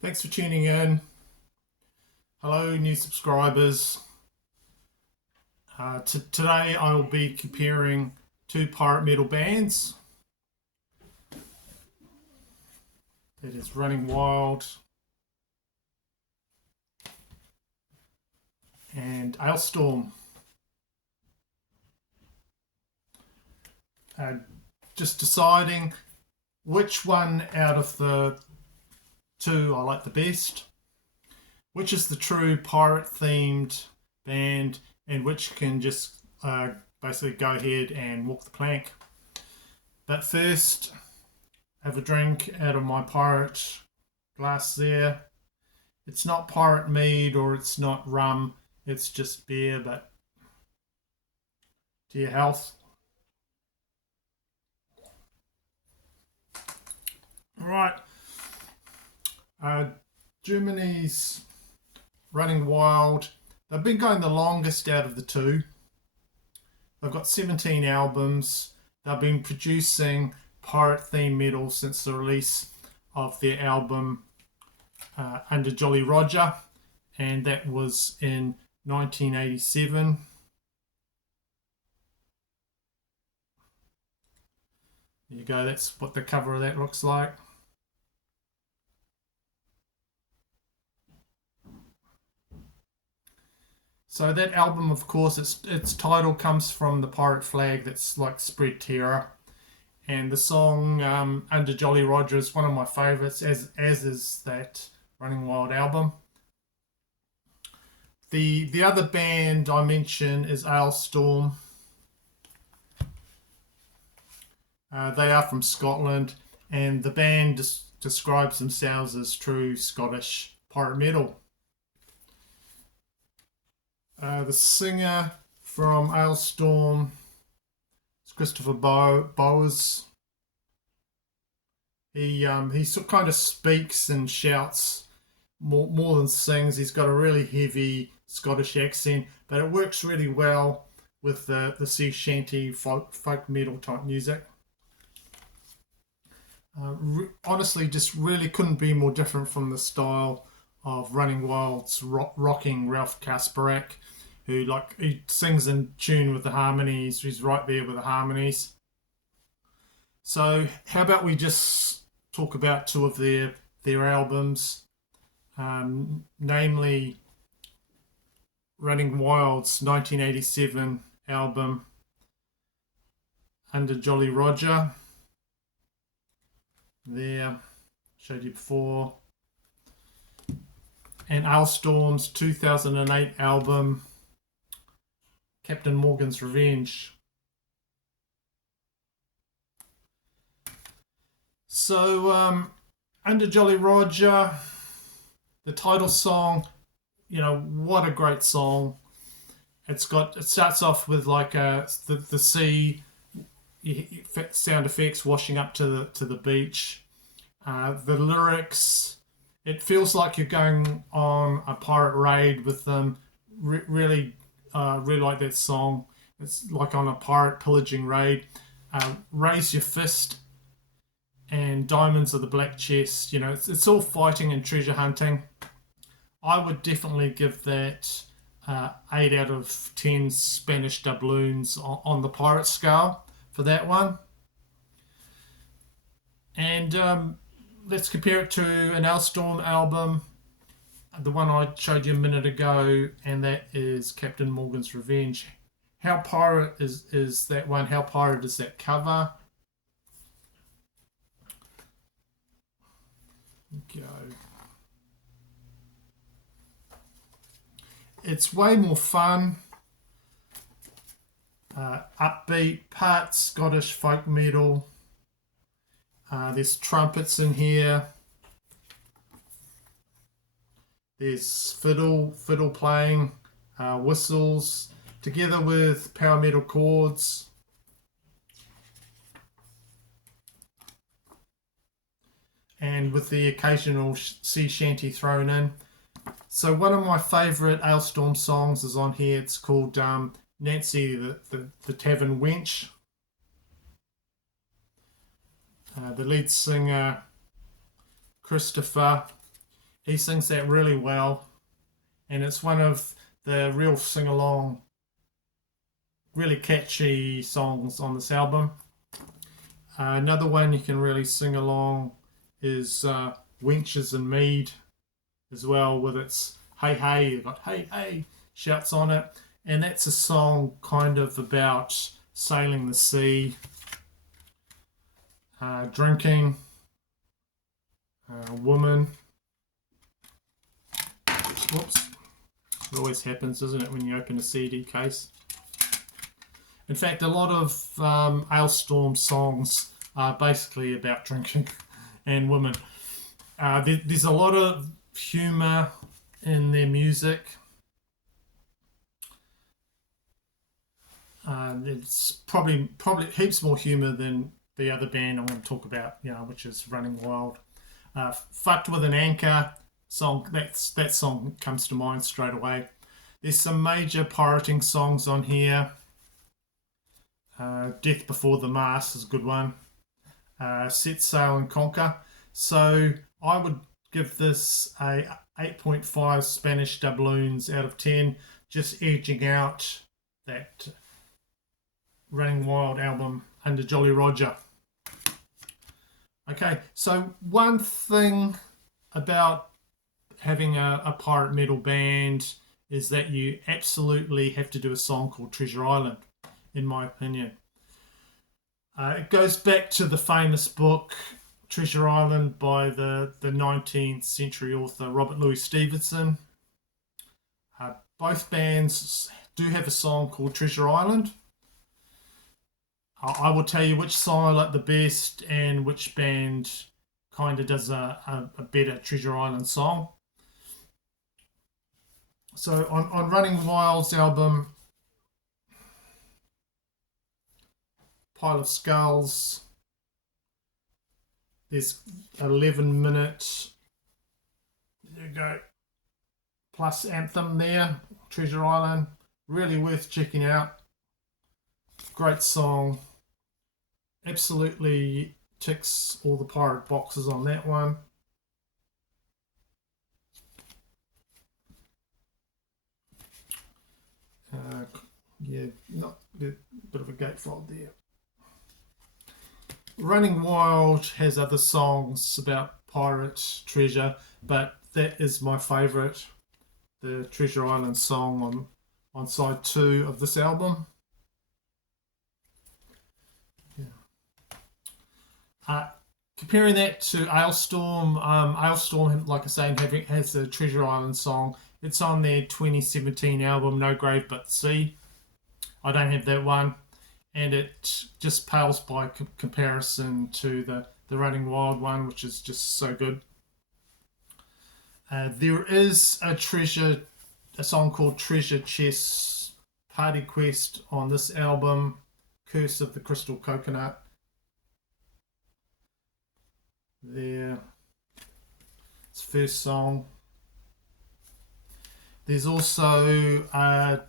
Thanks for tuning in. Hello, new subscribers. Today I will be comparing two pirate metal bands. It is Running Wild and ALESTORM. Just deciding which one out of the two I like the best. Which is the true pirate themed band and which can just basically go ahead and walk the plank. But first, have a drink out of my pirate glass there. It's not pirate mead or it's not rum, it's just beer, but to your health. Alright, Germany's Running Wild. They've been going the longest out of the two. They've got 17 albums. They've been producing pirate themed metal since the release of their album Under Jolly Roger, and that was in 1987. There you go, that's what the cover of that looks like. So that album, of course, its title comes from the pirate flag that's like spread terror. And the song Under Jolly Roger is one of my favourites, as is that Running Wild album. The other band I mention is ALESTORM. They are from Scotland, and the band describes themselves as true Scottish pirate metal. The singer from ALESTORM is Christopher Bowes. He kind of speaks and shouts more than sings. He's got a really heavy Scottish accent, but it works really well with the sea shanty folk metal type music. Honestly, just really couldn't be more different from the style of Running Wild's rocking Ralph Kasparek, who he sings in tune with the harmonies. He's right there with the harmonies. So how about we just talk about two of their albums, namely Running Wild's 1987 album Under Jolly Roger. There, showed you before. And ALESTORM's 2008 album Captain Morgan's Revenge. So, Under Jolly Roger, the title song, what a great song. It starts off with like the sea sound effects washing up to the beach. The lyrics, it feels like you're going on a pirate raid with them. Really like that song. It's like on a pirate pillaging raid. Raise your fist and diamonds are the black chest. It's all fighting and treasure hunting. I would definitely give that 8 out of 10 Spanish doubloons on the pirate scale for that one. And let's compare it to an ALESTORM album, the one I showed you a minute ago, and that is Captain Morgan's Revenge. How pirate is that one? How pirate is that cover? Go. It's way more fun. Upbeat, part Scottish folk metal. There's trumpets in here. There's fiddle playing, whistles, together with power metal chords. And with the occasional sea shanty thrown in. So one of my favourite ALESTORM songs is on here. It's called Nancy the Tavern Wench. The lead singer, Christopher, He sings that really well, and it's one of the real sing-along, really catchy songs on this album. Another one you can really sing along is Wenches and Mead as well, with its hey hey, you've got hey hey shouts on it. And that's a song kind of about sailing the sea, drinking, woman. Whoops. It always happens, doesn't it, when you open a CD case? In fact, a lot of ALESTORM songs are basically about drinking and women. There's a lot of humour in their music. It's probably heaps more humour than the other band I'm going to talk about, which is Running Wild. Fucked with an Anchor song, that song comes to mind straight away. There's some major pirating songs on here. Death Before the Mast is a good one. Set Sail and Conquer. So I would give this a 8.5 Spanish doubloons out of 10, just edging out that Running Wild album under Jolly Roger. Okay, so one thing about having a pirate metal band is that you absolutely have to do a song called Treasure Island, in my opinion. It goes back to the famous book Treasure Island by the 19th century author Robert Louis Stevenson. Both bands do have a song called Treasure Island. I will tell you which song I like the best and which band kind of does a better Treasure Island song. So on Running Wild's album, Pile of Skulls, there's 11 minutes, there you go, plus anthem there, Treasure Island, really worth checking out. Great song, absolutely ticks all the pirate boxes on that one. Not a bit of a gatefold there. Running Wild has other songs about pirate treasure, but that is my favourite, the Treasure Island song on side 2 of this album. Comparing that to ALESTORM, ALESTORM, like I say, has the Treasure Island song. It's on their 2017 album, No Grave But the Sea. I don't have that one, and it just pales by comparison to the Running Wild one, which is just so good. There is a song called Treasure Chest Party Quest on this album, Curse of the Crystal Coconut. There, it's first song. There's also a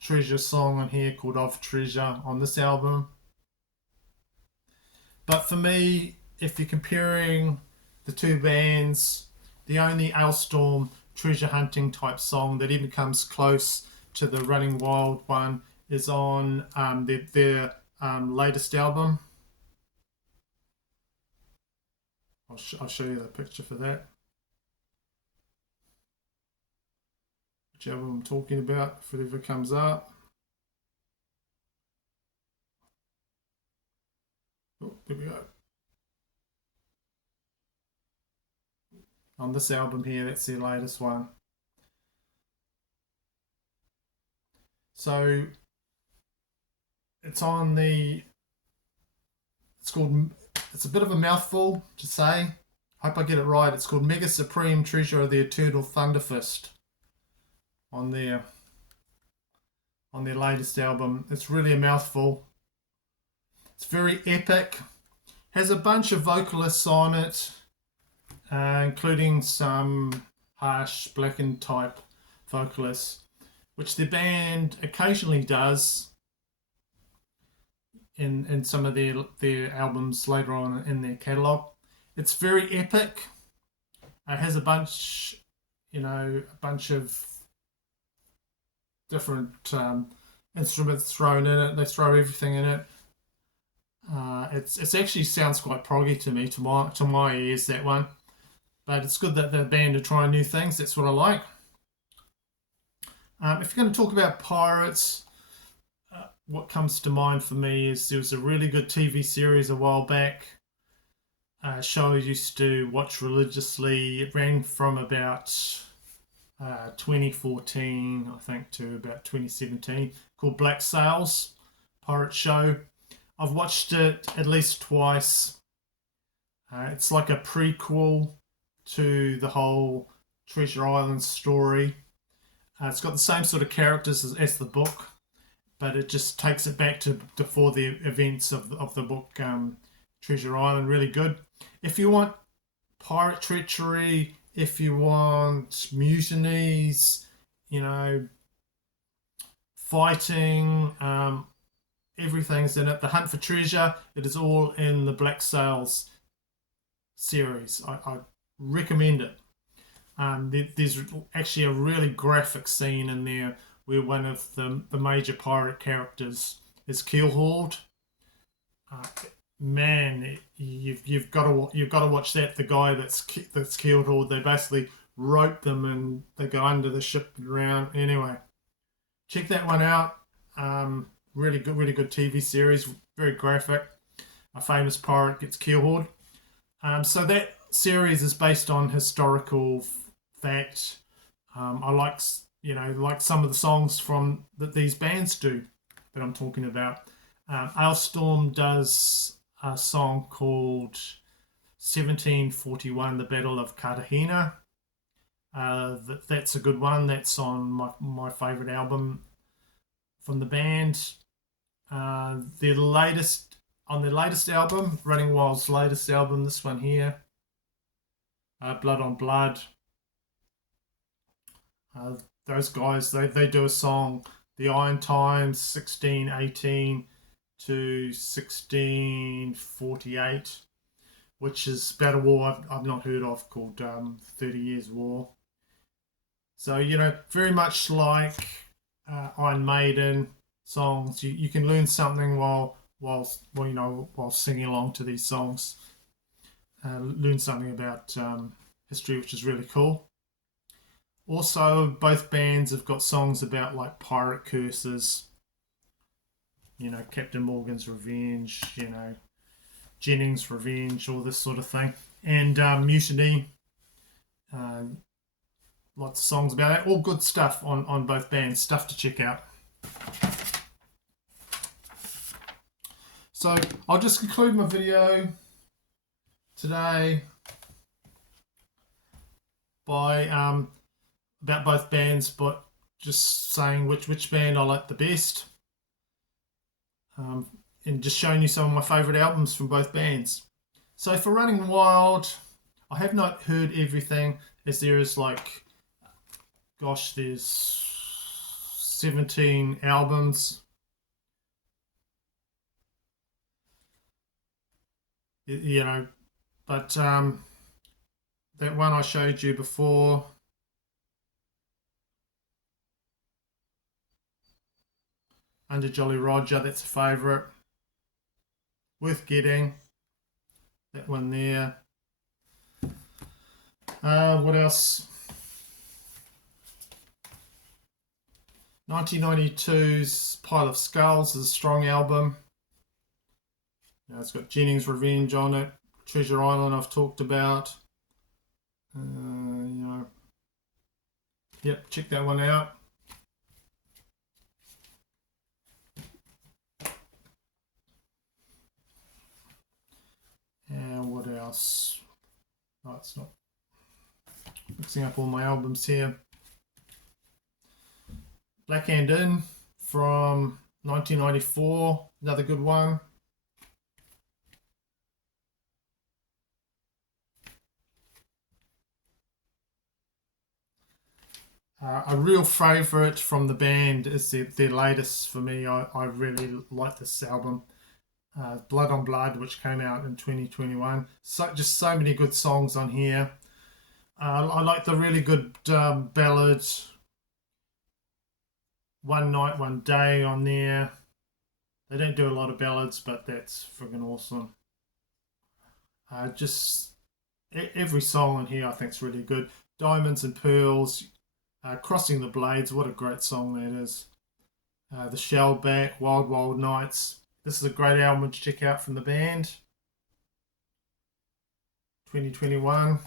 treasure song on here called Of Treasure on this album. But for me, if you're comparing the two bands, the only ALESTORM treasure hunting type song that even comes close to the Running Wild one is on their latest album. I'll show you the picture for that. Which album I'm talking about, if it ever comes up. Oh, here we go. On this album here, that's their latest one. So it's it's a bit of a mouthful to say. Hope I get it right. It's called Mega Supreme Treasure of the Eternal Thunderfist on their latest album. It's really a mouthful. It's very epic. Has a bunch of vocalists on it, including some harsh blackened type vocalists, which the band occasionally does in some of their albums later on in their catalogue. It's very epic. It has a bunch a bunch of different instruments thrown in it. They throw everything in it. It's actually sounds quite proggy to me, to my ears, that one. But it's good that the band are trying new things. That's what I like. If you're going to talk about pirates, what comes to mind for me is there was a really good TV series a while back. A show I used to watch religiously. It ran from about 2014, I think, to about 2017, called Black Sails, pirate show. I've watched it at least twice. It's like a prequel to the whole Treasure Island story. It's got the same sort of characters as the book, but it just takes it back to before the events of the book, Treasure Island. Really good. If you want pirate treachery, if you want mutinies, fighting, everything's in it. The Hunt for Treasure, it is all in the Black Sails series. I recommend it. There's actually a really graphic scene in there where one of the major pirate characters is keelhauled. Man, you've got to watch that. The guy that's keelhauled, they basically rope them and they go under the ship around. Anyway, check that one out. Really good TV series. Very graphic. A famous pirate gets keelhauled. So that series is based on historical fact. I like some of the songs from that these bands do that I'm talking about. ALESTORM does a song called 1741, The Battle of Cartagena. That's a good one. That's on my favourite album from the band. Their latest album, Running Wild's latest album, this one here, Blood on Blood. Those guys, they do a song, The Iron Times, 1618 to 1648, which is about a war I've not heard of, called 30 Years War. So, very much like Iron Maiden songs, you can learn something while singing along to these songs. Learn something about history, which is really cool. Also, both bands have got songs about like pirate curses, Captain Morgan's Revenge, Jennings' Revenge, all this sort of thing, and mutiny. Lots of songs about it. All good stuff on both bands. Stuff to check out. So I'll just conclude my video today by about both bands, but just saying which band I like the best, and just showing you some of my favourite albums from both bands. So for Running Wild, I have not heard everything, as there is there's 17 albums. But that one I showed you before, Under Jolly Roger, that's a favourite. Worth getting. That one there. What else? 1992's Pile of Skulls is a strong album. It's got Jennings' Revenge on it. Treasure Island I've talked about. Yep, check that one out. And what else? Oh, it's not mixing up all my albums here. Black Hand In from 1994, another good one. A real favourite from the band is their latest for me. I really like this album, Blood on Blood, which came out in 2021. So many good songs on here. I like the really good ballad One Night, One Day on there. They don't do a lot of ballads, but that's friggin' awesome. Just every song on here I think is really good. Diamonds and Pearls, Crossing the Blades, what a great song that is. The Shellback, Wild Wild Nights. This is a great album to check out from the band. 2021.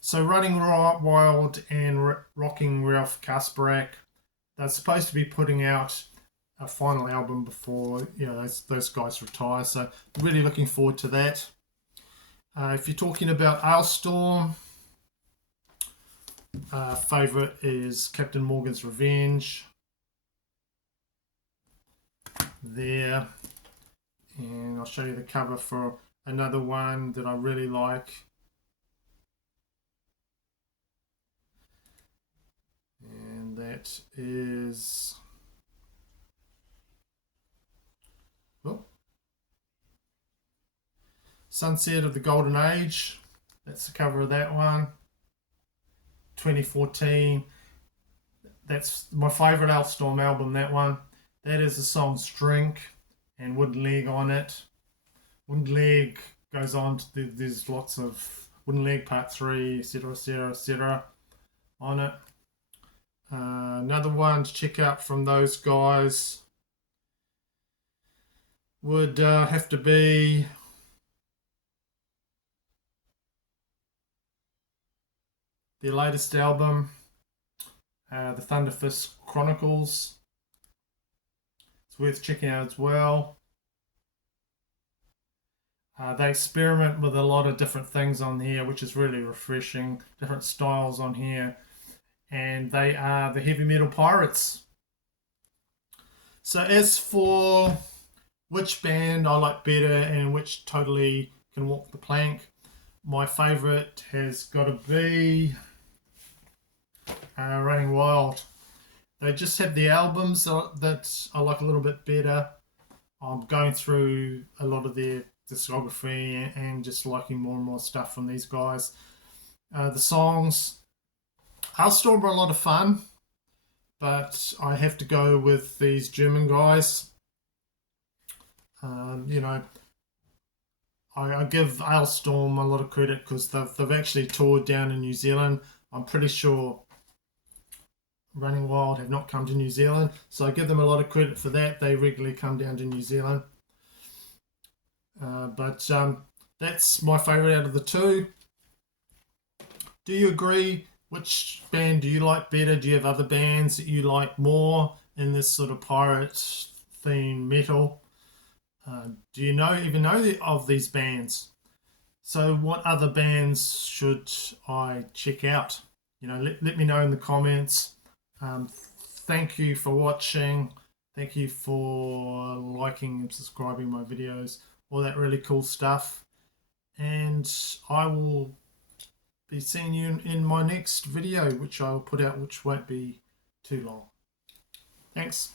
So Running Wild and Rocking Ralph Kasparak, they're supposed to be putting out a final album before those guys retire. So really looking forward to that. If you're talking about ALESTORM, favourite is Captain Morgan's Revenge. There. And I'll show you the cover for another one that I really like. And that is... Sunset of the Golden Age. That's the cover of that one. 2014. That's my favourite ALESTORM album, that one. That is the song Drink and Wooden Leg on it. Wooden Leg goes on to there's lots of Wooden Leg Part 3, etc, etc, etc on it. Another one to check out from those guys would have to be their latest album, the Thunderfist Chronicles. It's worth checking out as well. They experiment with a lot of different things on here, which is really refreshing. Different styles on here. And they are the Heavy Metal Pirates. So as for which band I like better and which totally can walk the plank, my favourite has got to be Running Wild. They just have the albums that I like a little bit better. I'm going through a lot of their discography and just liking more and more stuff from these guys. The songs, ALESTORM are a lot of fun, but I have to go with these German guys. I give ALESTORM a lot of credit because they've actually toured down in New Zealand. I'm pretty sure Running Wild have not come to New Zealand, so I give them a lot of credit for that. They regularly come down to New Zealand. But that's my favourite out of the two. Do you agree? Which band do you like better? Do you have other bands that you like more in this sort of pirate theme metal? Do you even know of these bands? So what other bands should I check out? Let me know in the comments. Thank you for watching. Thank you for liking and subscribing my videos. All that really cool stuff. And I will be seeing you in my next video, which I'll put out, which won't be too long. Thanks.